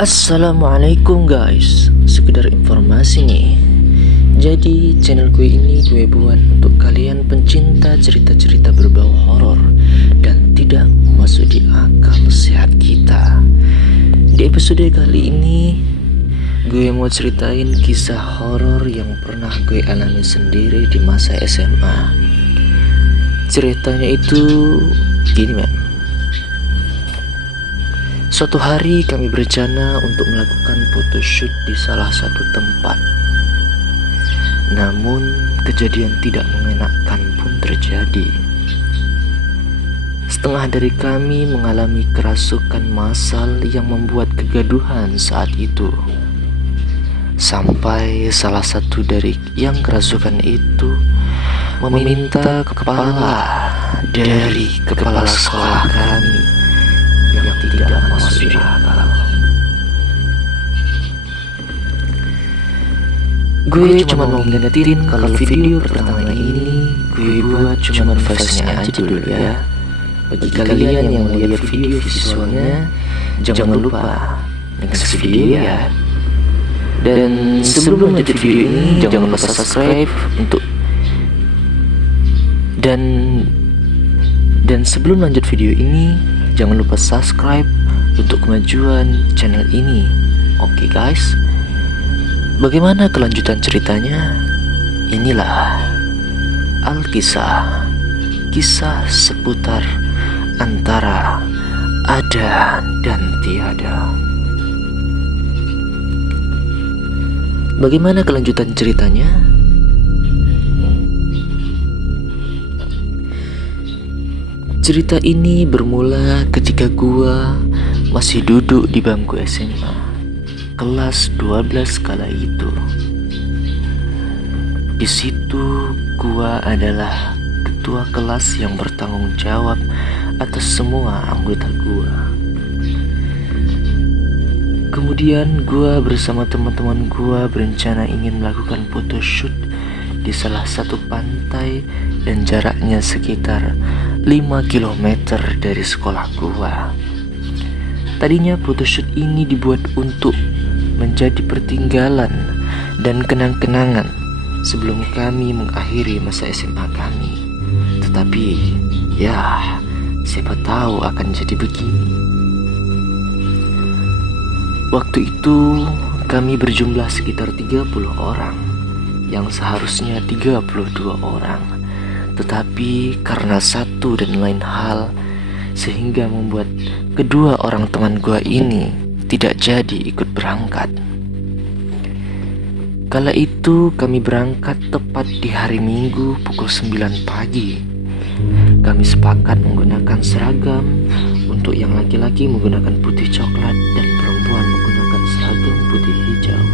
Assalamualaikum guys, sekedar informasi nih. Jadi channel gue ini gue buat untuk kalian pencinta cerita-cerita berbau horor dan tidak masuk di akal sehat kita. Di episode kali ini gue mau ceritain kisah horor yang pernah gue alami sendiri di masa SMA. Ceritanya itu gini men. Suatu hari kami berencana untuk melakukan photoshoot di salah satu tempat. Namun kejadian tidak mengenakan pun terjadi. Setengah dari kami mengalami kerasukan massal yang membuat kegaduhan saat itu. Sampai salah satu dari yang kerasukan itu meminta kepala dari kepala sekolah kami yang tidak masuk di akal. Gue cuma mau ngingetin kalau video pertama ini gue buat cuma versinya aja dulu ya. Bagi kalian yang mau lihat video visualnya, jangan lupa next video ya. Dan sebelum lanjut video ini, jangan lupa subscribe untuk dan sebelum lanjut video ini, jangan lupa subscribe untuk kemajuan channel ini. Oke guys, bagaimana kelanjutan ceritanya? Inilah Alkisah, kisah seputar antara ada dan tiada. Bagaimana kelanjutan ceritanya? Cerita ini bermula ketika gua masih duduk di bangku SMA, kelas 12 kala itu. Di situ gua adalah ketua kelas yang bertanggung jawab atas semua anggota gua. Kemudian gua bersama teman-teman gua berencana ingin melakukan photoshoot di salah satu pantai dan jaraknya sekitar 5 km dari sekolah gua. Tadinya photoshoot ini dibuat untuk menjadi pertinggalan dan kenang-kenangan sebelum kami mengakhiri masa SMA kami. Tetapi ya, siapa tahu akan jadi begini. Waktu itu kami berjumlah sekitar 30 orang yang seharusnya 32 orang. Tetapi karena satu dan lain hal, sehingga membuat kedua orang teman gua ini tidak jadi ikut berangkat. Kala itu kami berangkat tepat di hari Minggu pukul 9 pagi. Kami sepakat menggunakan seragam, untuk yang laki-laki menggunakan putih coklat dan perempuan menggunakan seragam putih hijau.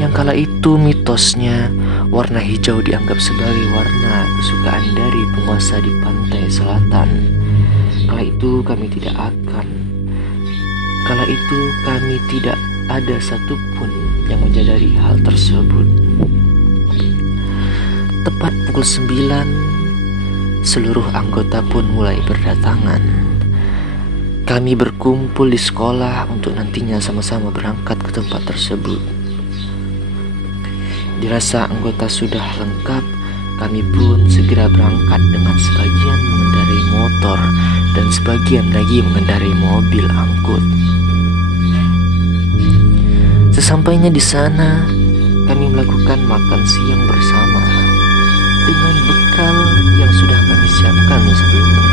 Yang kala itu mitosnya warna hijau dianggap sebagai warna kesukaan dari penguasa di pantai selatan. Kala itu kami tidak ada satupun yang menyadari hal tersebut. Tepat pukul 9, seluruh anggota pun mulai berdatangan. Kami berkumpul di sekolah untuk nantinya sama-sama berangkat ke tempat tersebut. Dirasa anggota sudah lengkap, kami pun segera berangkat dengan sebagian mengendarai motor dan sebagian lagi mengendarai mobil angkut. Sesampainya di sana, kami melakukan makan siang bersama dengan bekal yang sudah kami siapkan sebelumnya.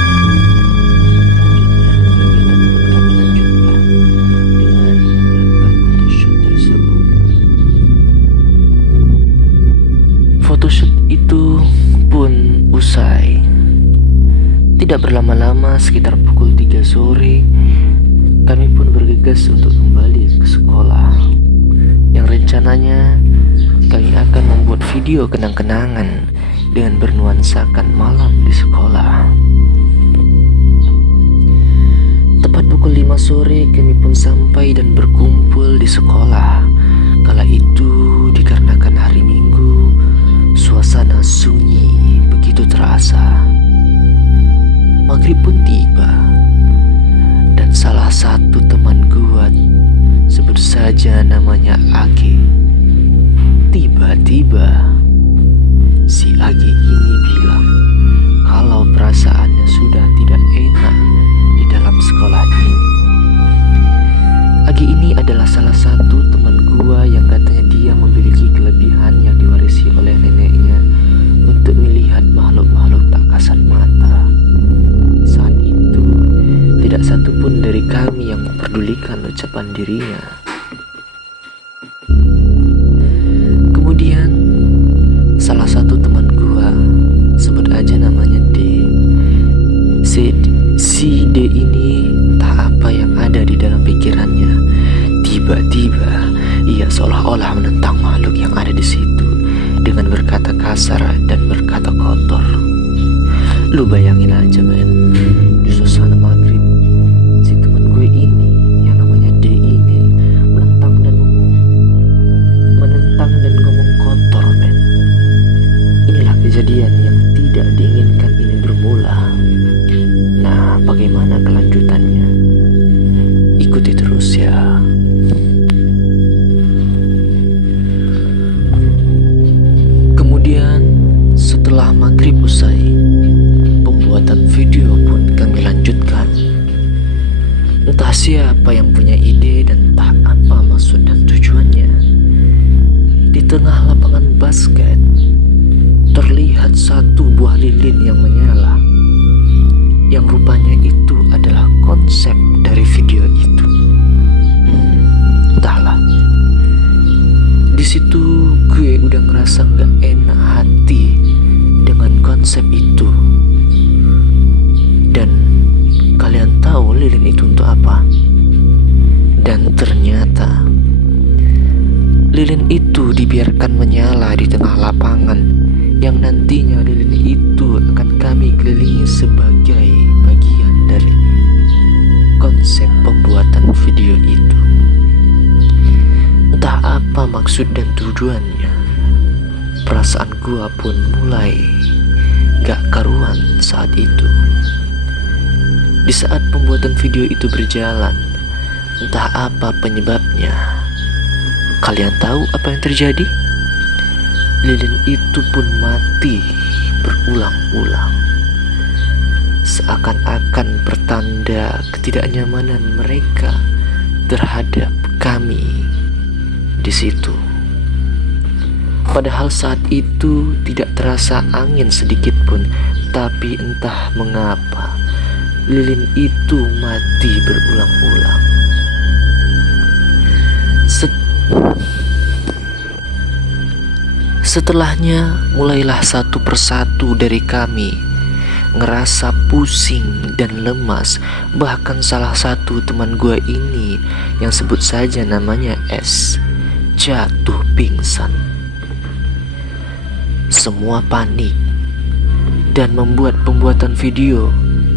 Photoshoot itu pun usai. Tidak berlama-lama, sekitar pukul 3 sore, kami pun bergegas untuk kembali ke sekolah. Yang rencananya kami akan membuat video kenang-kenangan dengan bernuansakan malam di sekolah. Tepat pukul 5 sore kami pun sampai dan berkumpul di sekolah. Kala itu dikarenakan hari Minggu, suasana sunyi begitu terasa. Maghrib pun tiba dan salah satu teman gua adalah salah satu teman gua yang katanya dia memiliki kelebihan yang diwarisi oleh neneknya untuk melihat makhluk-makhluk tak kasat mata. Saat itu, tidak satupun dari kami yang memperdulikan ucapan dirinya. Kemudian, salah satu teman gua, sebut aja namanya D. Si D ini entah apa yang ada di dalam pikirannya. Tiba-tiba ia seolah-olah menentang makhluk yang ada di situ dengan berkata kasar dan berkata kotor. Lu bayangin aja men, di suasana maghrib si teman gue ini yang namanya D ini menentang dan ngomong kotor men. Inilah kejadian yang tidak diinginkan ini bermula. Nah, bagaimana kelanjutannya? Ikuti terus ya. Kemudian setelah maghrib usai, pembuatan video pun kami lanjutkan. Entah siapa yang punya ide dan entah apa maksud dan tujuannya. Di tengah lapangan basket terlihat satu buah lilin yang menyala, yang rupanya itu adalah konsep dari video itu. Entahlah. Di situ gue udah ngerasa nggak enak hati dengan konsep itu. Dan kalian tahu lilin itu untuk apa? Dan ternyata lilin itu dibiarkan menyala di tengah lapangan, yang nantinya lilin itu akan kami kelilingi sebagai bagian dari konsep pembuatan video itu. Entah apa maksud dan tujuannya, perasaan gua pun mulai gak karuan saat itu. Di saat pembuatan video itu berjalan, entah apa penyebabnya, kalian tahu apa yang terjadi? Lilin itu pun mati berulang-ulang, seakan-akan pertanda ketidaknyamanan mereka terhadap kami di situ. Padahal saat itu tidak terasa angin sedikit pun, tapi entah mengapa lilin itu mati berulang-ulang. Setelahnya mulailah satu persatu dari kami ngerasa pusing dan lemas. Bahkan salah satu teman gue ini yang sebut saja namanya S jatuh pingsan. Semua panik dan membuat pembuatan video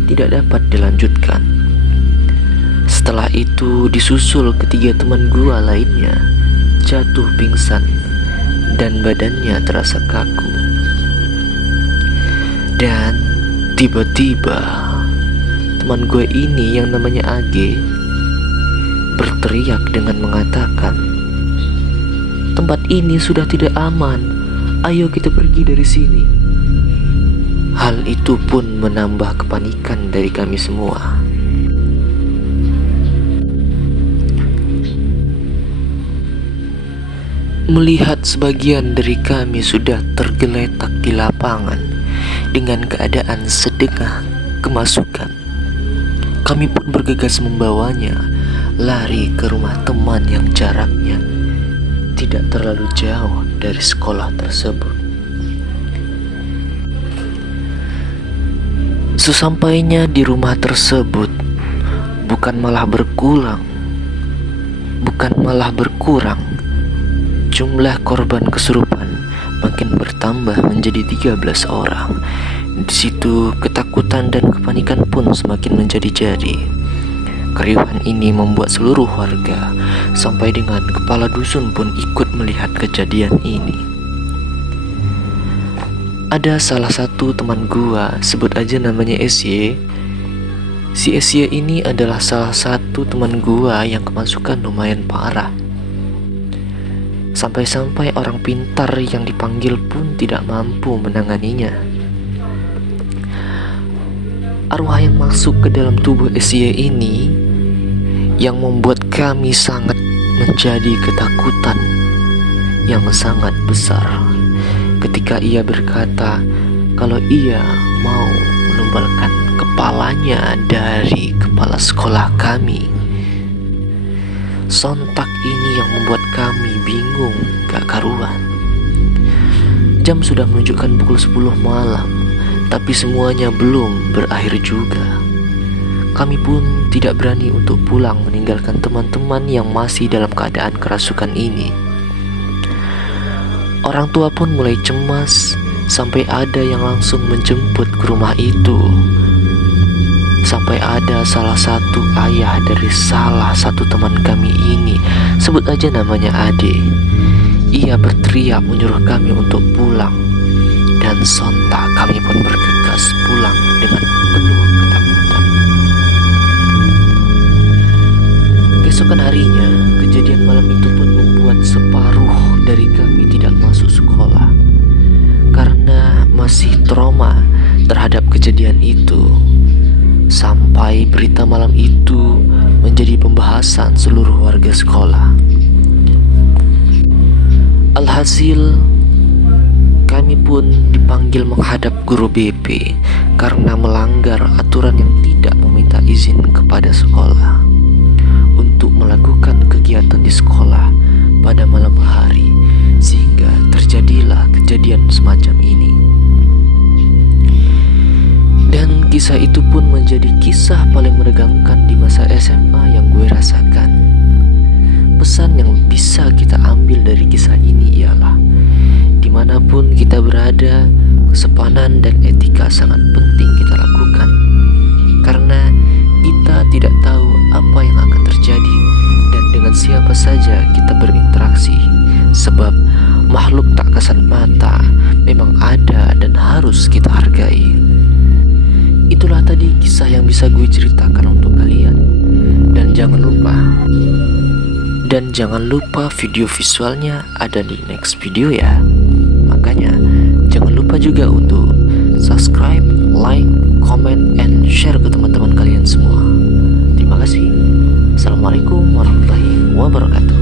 tidak dapat dilanjutkan. Setelah itu disusul ketiga teman gue lainnya jatuh pingsan dan badannya terasa kaku. Dan tiba-tiba teman gue ini yang namanya AG berteriak dengan mengatakan, "Tempat ini sudah tidak aman, ayo kita pergi dari sini." Hal itu pun menambah kepanikan dari kami semua. Melihat sebagian dari kami sudah tergeletak di lapangan dengan keadaan sedengah kemasukan, kami pun bergegas membawanya lari ke rumah teman yang jaraknya tidak terlalu jauh dari sekolah tersebut. Sesampainya di rumah tersebut, bukan malah berkurang, jumlah korban kesurupan makin bertambah menjadi 13 orang. Di situ ketakutan dan kepanikan pun semakin menjadi-jadi. Keriuhan ini membuat seluruh warga sampai dengan kepala dusun pun ikut melihat kejadian ini. Ada salah satu teman gua, sebut aja namanya SY. Si SY ini adalah salah satu teman gua yang kemasukan lumayan parah. Sampai-sampai orang pintar yang dipanggil pun tidak mampu menanganinya. Arwah yang masuk ke dalam tubuh SY ini yang membuat kami sangat menjadi ketakutan yang sangat besar ketika ia berkata kalau ia mau menumbalkan kepalanya dari kepala sekolah kami. Sontak ini yang membuat kami bingung gak karuan. Jam sudah menunjukkan pukul 10 malam, tapi semuanya belum berakhir juga. Kami pun tidak berani untuk pulang meninggalkan teman-teman yang masih dalam keadaan kerasukan ini. Orang tua pun mulai cemas, sampai ada yang langsung menjemput ke rumah itu. Sampai ada salah satu ayah dari salah satu teman kami ini, sebut aja namanya Ade. Ia berteriak menyuruh kami untuk pulang, dan sontak kami pun bergegas pulang dengan penuh ketakutan. Keesokan harinya, kejadian malam itu pun membuat separuh dari kami tidak masuk sekolah karena masih trauma terhadap kejadian itu. Sampai berita malam itu menjadi pembahasan seluruh warga sekolah. Alhasil, kami pun dipanggil menghadap guru BP karena melanggar aturan yang tidak meminta izin kepada sekolah untuk melakukan kegiatan di sekolah pada malam hari, sehingga terjadilah kejadian semacam ini. Dan kisah itu pun menjadi kisah paling menegangkan di masa SMA yang gue rasakan. Pesan yang bisa kita ambil dari kisah ini ialah dimanapun kita berada, kesopanan dan etika sangat penting kita lakukan. Karena kita tidak tahu apa yang akan terjadi dan dengan siapa saja kita berinteraksi. Sebab makhluk tak kasat mata memang ada dan harus kita hargai. Itulah tadi kisah yang bisa gue ceritakan untuk kalian. Dan jangan lupa video visualnya ada di next video ya. Makanya jangan lupa juga untuk subscribe, like, comment, and share ke teman-teman kalian semua. Terima kasih. Assalamualaikum warahmatullahi wabarakatuh.